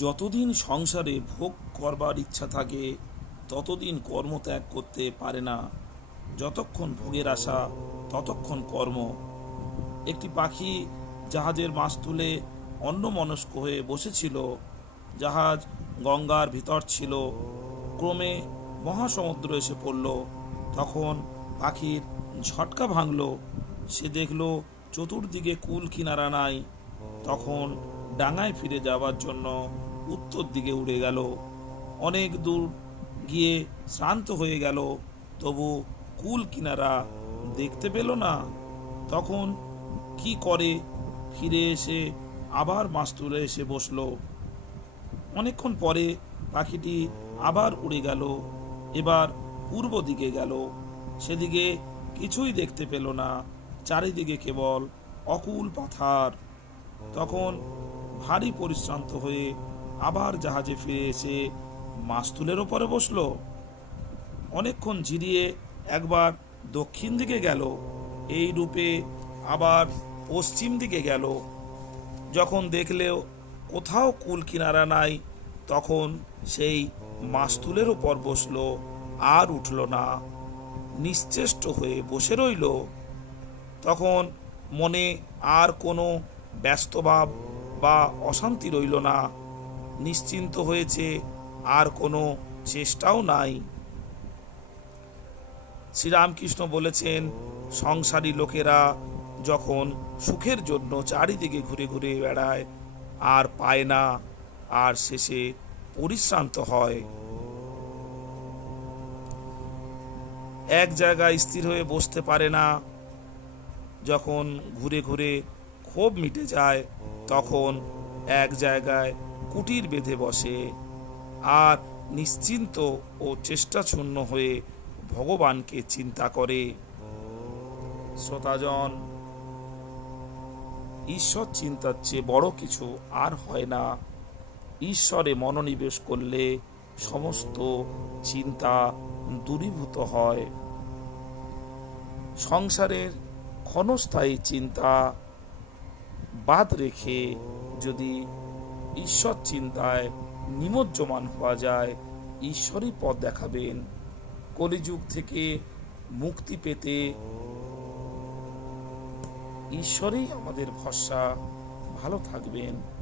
যতদিন সংসারে ভোগ করবার ইচ্ছা থাকে ততদিন কর্ম ত্যাগ করতে পারে না। যতক্ষণ ভোগের আশা ততক্ষণ কর্ম। একটি পাখি জাহাজের মাছ তুলে অন্যমনস্ক হয়ে বসেছিল। জাহাজ গঙ্গার ভিতর ছিল। ক্রমে মহাসমুদ্র এসে পড়ল। তখন পাখির ঝটকা ভাঙল। সে দেখল চতুর্দিকে কুল কিনারা নাই। তখন ডাঙায় ফিরে যাবার জন্য উত্তর দিকে উড়ে গেল। অনেক দূর গিয়ে শ্রান্ত হয়ে গেল, তবু কুল কিনারা দেখতে পেল না। তখন কি করে? ফিরে এসে আবার মাছ তুলে এসে বসলো। অনেকক্ষণ পরে পাখিটি আবার উড়ে গেল। এবার পূর্ব দিকে গেল। সেদিকে কিছুই দেখতে পেল না, চারিদিকে কেবল অকুল পাথার। তখন ভারী পরিশ্রান্ত হয়ে আবার জাহাজে ফিরে এসে মাস্তুলের ওপরে বসলো। অনেকক্ষণ জিরিয়ে একবার দক্ষিণ দিকে গেল, এই রূপে আবার পশ্চিম দিকে গেল। যখন দেখলেও কোথাও কুল কিনারা নাই, তখন সেই মাস্তুলের ওপর বসলো, আর উঠল না, নিশ্চেষ্ট হয়ে বসে রইল। তখন মনে আর কোনো ব্যস্তভাব বা অশান্তি রইল না, নিশ্চিন্ত হয়েছে, আর কোনো চেষ্টাও নাই। শ্রীরামকৃষ্ণ বলেছেন, সংসারী লোকেরা যখন সুখের জন্য চারিদিকে ঘুরে ঘুরে বেড়ায় আর পায় না, আর শেষে পরিশ্রান্ত হয়। এক জায়গায় স্থির হয়ে বসতে পারে না। যখন ঘুরে ঘুরে ক্ষোভ মিটে যায়, তখন এক জায়গায় কুটির বেঁধে বসে আর নিশ্চিন্ত ও চেষ্টাশূন্য হয়ে ভগবানকে চিন্তা করে। শ্রোতাজন, ঈশ্বর চিন্তার চেয়ে বড় কিছু আর হয় না। ঈশ্বরে মনোনিবেশ করলে সমস্ত চিন্তা দূরীভূত হয়। সংসারের ক্ষণস্থায়ী চিন্তা বাদ রেখে যদি ঈশ্বর চিন্তায় নিমজ্জমান হওয়া যায়, ঈশ্বরই পথ দেখাবেন। কলিযুগ থেকে মুক্তি পেতে ঈশ্বরই আমাদের ভরসা। ভালো থাকবেন।